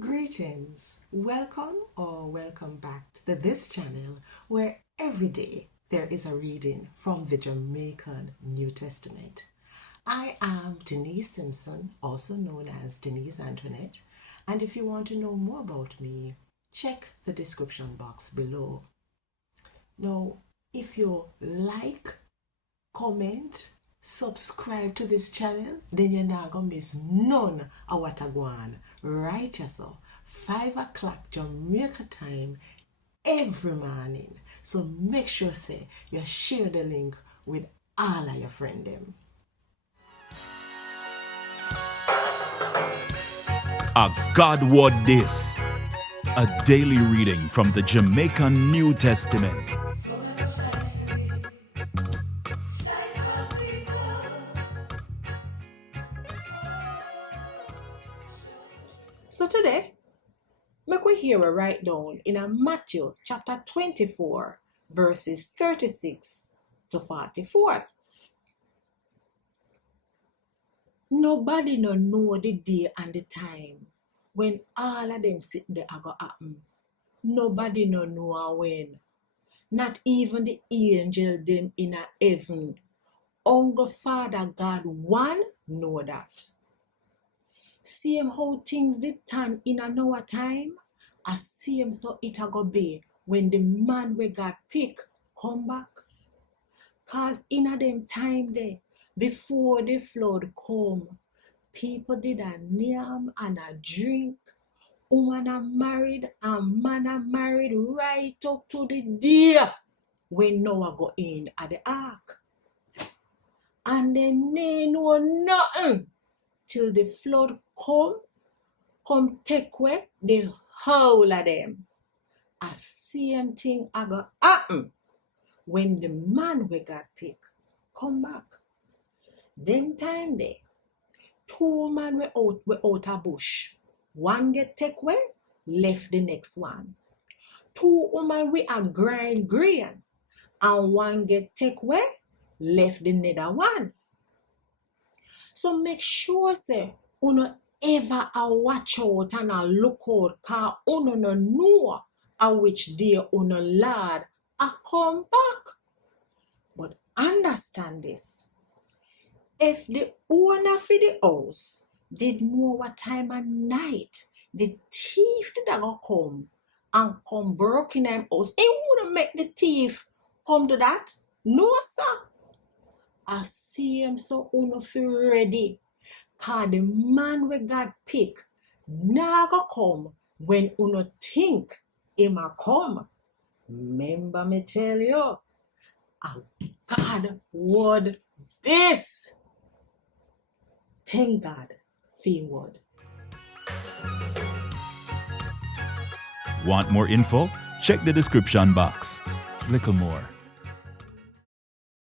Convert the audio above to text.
Greetings, welcome back to this channel where every day there is a reading from the Jamaican New Testament. I am Denise Simpson, also known as Denise Antoinette, and if you want to know more about me, check the description box below. Now, if you like, comment, subscribe to this channel, then you're not gonna miss none of what I go on right so 5 o'clock Jamaica time every morning. So make sure say you share the link with all of your friends them. A God Word This, a daily reading from the Jamaican New Testament. So today, make we hear a write down in a Matthew chapter 24, verses 36 to 44. Nobody no know the day and the time when all of them sit there are going to happen. Nobody no know when. Not even the angel them in a heaven. Only Father God one know that. Same how things did turn in our time, as same so it a go be when the man we got pick come back. Cause in a them time there, before the flood come, people did a yam and a drink. Woman are married and man are married right up to the day when Noah go in at the ark. And then they know nothing till the flood come take away the whole of them. A same thing a go happen when the man we got pick come back. Them time there, 2 man we out a bush. One get take away, left the next one. 2 woman we a grind grain, and one get take away, left the nether one. So make sure say uno ever a watch out and a look out, cause uno no know a which day uno Lord a come back. But understand this. If the owner for the house did know what time of night the thief did a go come and come broke in them house, it wouldn't make the thief come to that. No, sir. I see him so uno feel ready. Cause the man we got pick now go come when uno think him a come. Remember me tell you, a God word this. Thank God for your word. Want more info? Check the description box. Little more.